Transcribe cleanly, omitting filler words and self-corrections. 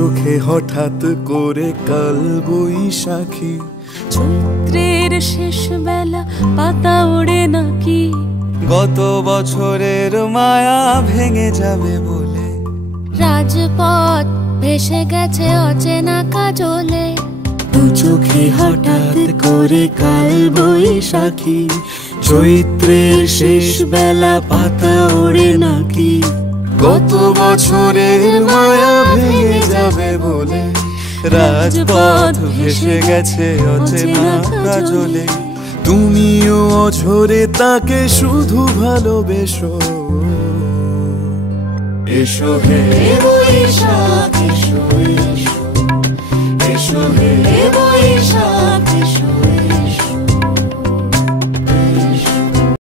চোখে হঠাৎ করে কাল বৈশাখী, চৈত্রের শেষ বেলা পাতা ওড়ে নাকি, গত বছরের মায়া ভেঙে যাবে বলে, রাজপথ ভেসে গেছে অচেনা কাজলে। দু চোখে হঠাৎ করে কাল বৈশাখী, চৈত্রের শেষ বেলা পাতা ওড়ে নাকি, গত বছরের মায়া ভেঙে যাবে বলে, রাজপথ ভেসে গেছে অচেনা কাজলে। তুমিও অঝরে তাকে শুধু ভালোবেসো, এসো হে বৈশাখী।